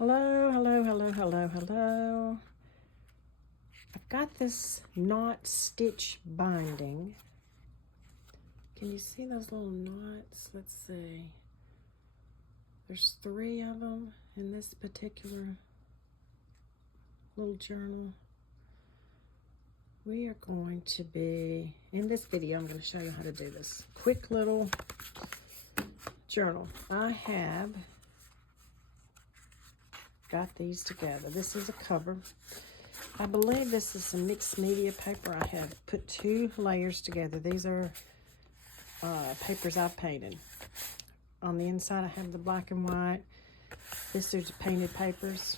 Hello, hello, hello, hello, hello. I've got this knot stitch binding. Can you see those little knots? Let's see. There's 3 of them in this particular little journal. We are going to be, in this video, I'm going to show you how to do this quick little journal. I have got these together. This is a cover. I believe this is some mixed media paper. I have put 2 layers together. These are papers I've painted. On the inside I have the black and white. This is painted papers.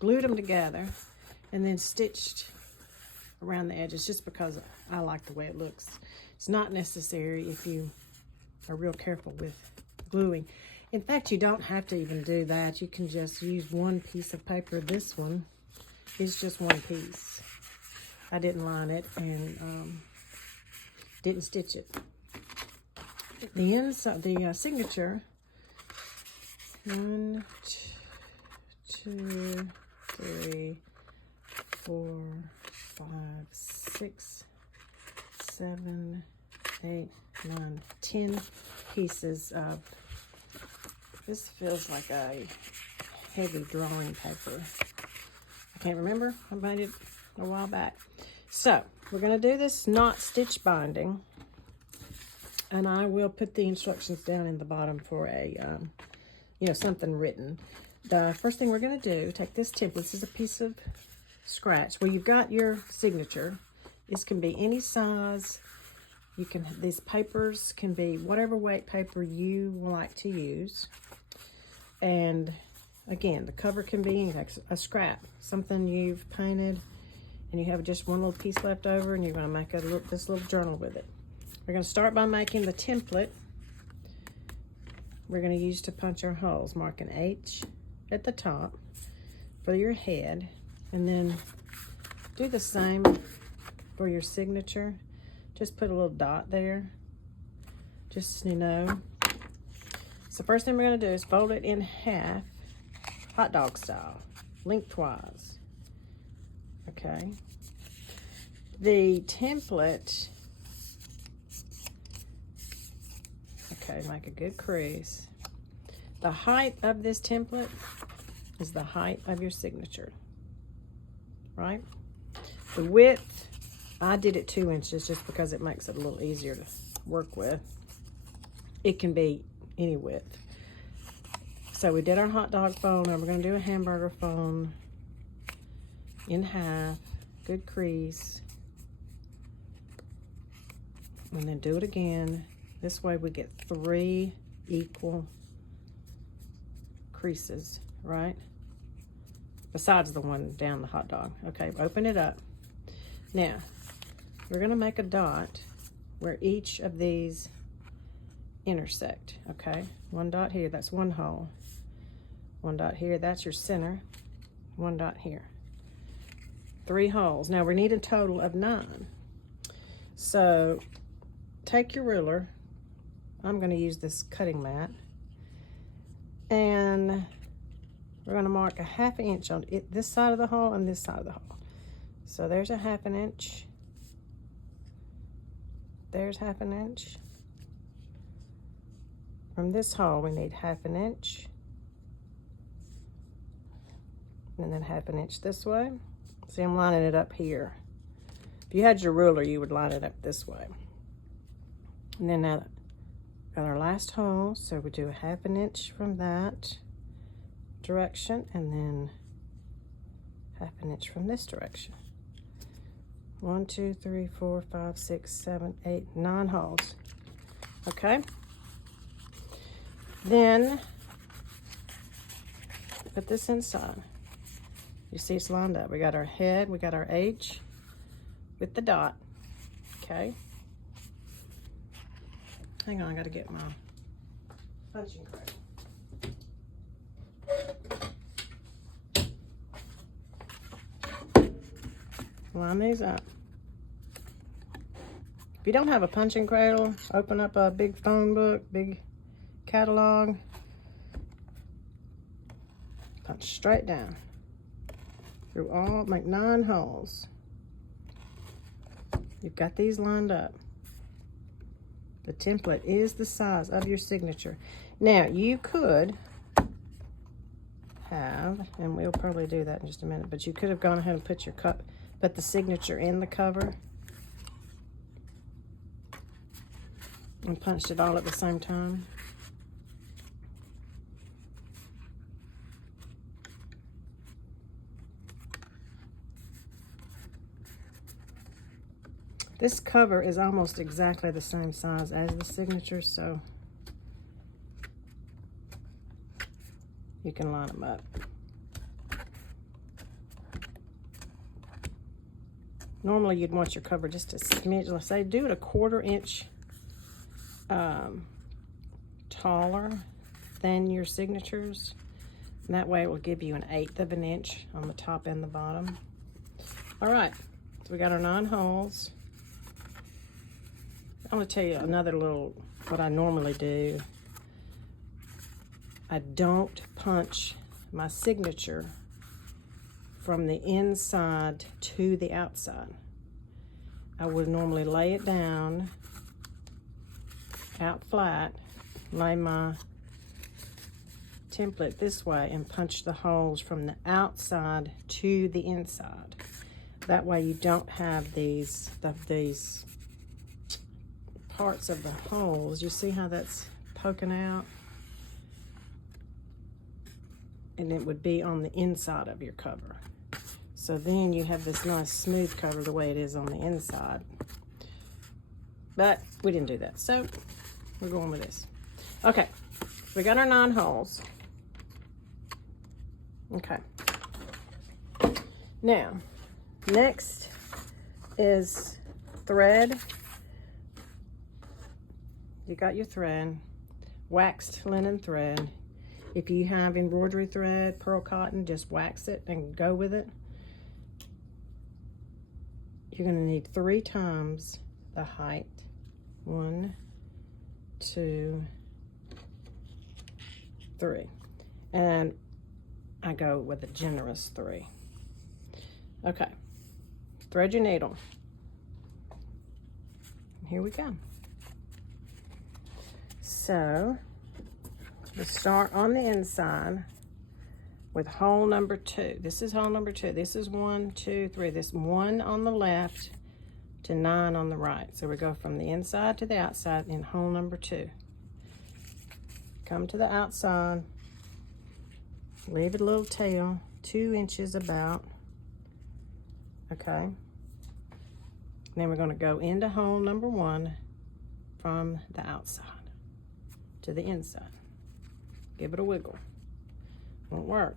Glued them together and then stitched around the edges just because I like the way it looks. It's not necessary if you are real careful with gluing. In fact, you don't have to even do that. You can just use one piece of paper. This one is just one piece. I didn't line it and didn't stitch it. The inside, the signature, 1, 2, 3, 4, 5, 6, 7, 8, 9, 10 pieces of. This feels like a heavy drawing paper. I can't remember. I made it a while back. So we're going to do this knot stitch binding, and I will put the instructions down in the bottom for a, something written. The first thing we're going to do, take this template. This is a piece of scratch where you've got your signature. This can be any size. You can. These papers can be whatever weight paper you like to use. And again, the cover can be like a scrap, something you've painted and you have just one little piece left over, and you're going to make this little journal with it. We're going to start by making the template we're going to use to punch our holes. Mark an H at the top for your head, and then do the same for your signature. Just put a little dot there, just so you know. So first thing we're going to do is fold it in half, hot dog style, lengthwise. Okay. The template, okay, make a good crease. The height of this template is the height of your signature, right? The width, I did it 2 inches just because it makes it a little easier to work with. It can be any width. So we did our hot dog fold. Now we're going to do a hamburger fold in half, good crease, and then do it again. This way we get 3 equal creases, right? Besides the one down the hot dog. Okay, open it up. Now we're going to make a dot where each of these intersect. Okay, 1 dot here, that's 1 hole. 1 dot here, that's your center. 1 dot here. 3 holes. Now we need a total of 9. So take your ruler. I'm going to use this cutting mat, and we're going to mark a 1/2 inch on it, this side of the hole and this side of the hole. So there's a 1/2 inch. There's 1/2 inch. From this hole we need 1/2 inch, and then 1/2 inch this way. See, I'm lining it up here. If you had your ruler, you would line it up this way. And then now got our last hole, so we do a 1/2 inch from that direction, and then 1/2 inch from this direction. 1, 2, 3, 4, 5, 6, 7, 8, 9 holes. Okay. Then put this inside. You see it's lined up. We got our head, we got our H with the dot. Okay. Hang on, I gotta get my punching cradle. Line these up. If you don't have a punching cradle, open up a big phone book, big catalog, Punch straight down through all, make 9 holes. You've got these lined up. The template is the size of your signature. Now, you could have, and we'll probably do that in just a minute, but you could have gone ahead and put the signature in the cover and punched it all at the same time. This cover is almost exactly the same size as the signature, so you can line them up. Normally you'd want your cover just a smidge, let's say do it a 1/4 inch taller than your signatures. And that way it will give you an 1/8 of an inch on the top and the bottom. All right, so we got our 9 holes. I'm gonna tell you another little, what I normally do. I don't punch my signature from the inside to the outside. I would normally lay it down out flat, lay my template this way and punch the holes from the outside to the inside. That way you don't have these parts of the holes. You see how that's poking out? And it would be on the inside of your cover. So then you have this nice smooth cover the way it is on the inside. But we didn't do that, so we're going with this. Okay, we got our 9 holes. Okay. Now, next is thread. You got your thread, waxed linen thread. If you have embroidery thread, pearl cotton, just wax it and go with it. You're gonna need 3 times the height. 1, 2, 3. And I go with a generous 3. Okay, thread your needle. Here we go. So, we start on the inside with hole number 2. This is hole number 2. This is 1, 2, 3. This 1 on the left to 9 on the right. So we go from the inside to the outside in hole number 2. Come to the outside, leave it a little tail, 2 inches about. Okay. Then we're going to go into hole number 1 from the outside to the inside. Give it a wiggle. Won't work.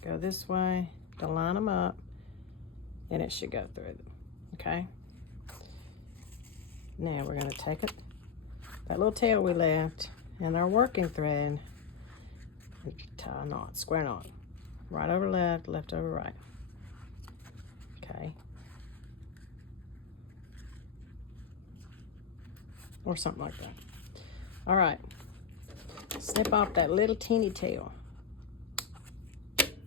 Go this way to line them up, and it should go through them. Okay. Now we're going to take it, that little tail we left, and our working thread, and tie a knot, square knot, right over left, left over right. Okay. Or something like that. All right. Snip off that little teeny tail.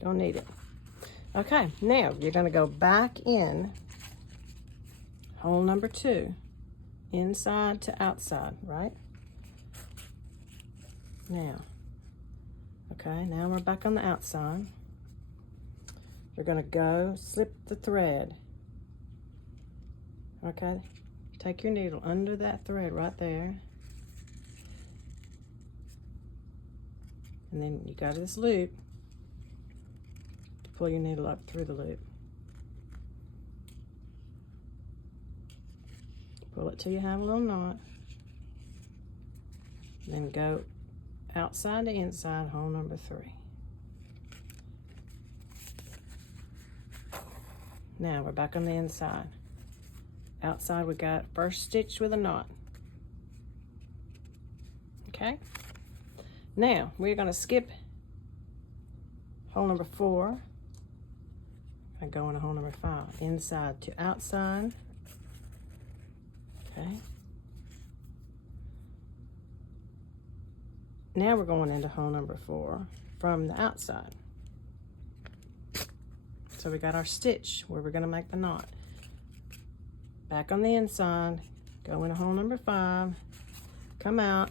Don't need it. Okay, now you're going to go back in hole number 2, inside to outside, right? Now, okay, now we're back on the outside. We're going to go slip the thread. Okay, take your needle under that thread right there. And then you got this loop. Pull your needle up through the loop. Pull it till you have a little knot. Then go outside to inside, hole number 3. Now we're back on the inside. Outside we got first stitch with a knot. Okay? Now we're going to skip hole number 4. I go into hole number 5. Inside to outside. Okay. Now we're going into hole number 4 from the outside. So we got our stitch where we're going to make the knot. Back on the inside, go into hole number 5, come out,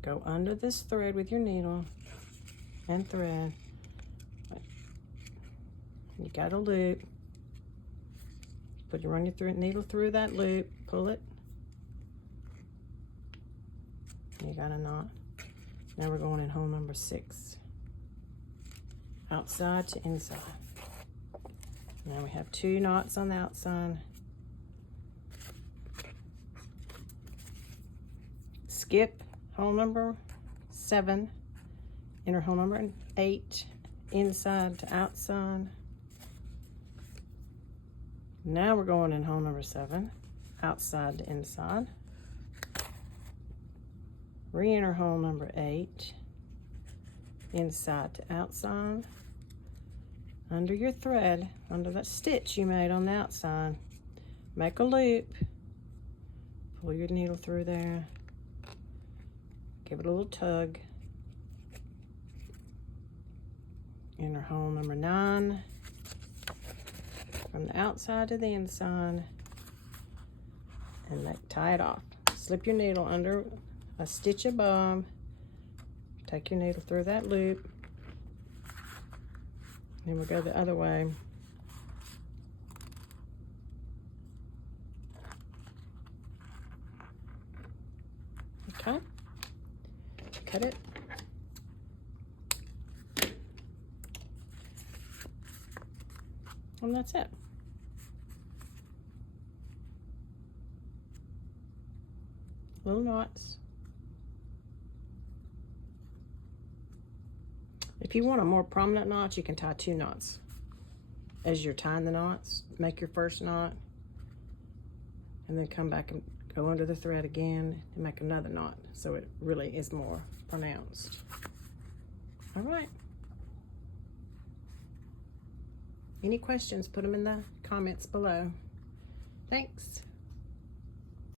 go under this thread with your needle and thread. You got a loop. Run your needle through that loop, pull it. You got a knot. Now we're going in hole number 6. Outside to inside. Now we have 2 knots on the outside. Skip hole number 7, enter hole number 8, inside to outside. Now we're going in hole number 7, outside to inside. Re-enter hole number 8, inside to outside. Under your thread, under that stitch you made on the outside, make a loop, pull your needle through there, give it a little tug, enter hole number 9, from the outside to the inside, and tie it off. Slip your needle under a stitch above, take your needle through that loop, then we'll go the other way. Okay, cut it. And that's it. Little knots. If you want a more prominent knot, you can tie 2 knots. As you're tying the knots, make your first knot, and then come back and go under the thread again and make another knot, so it really is more pronounced. All right. Any questions, put them in the comments below. Thanks.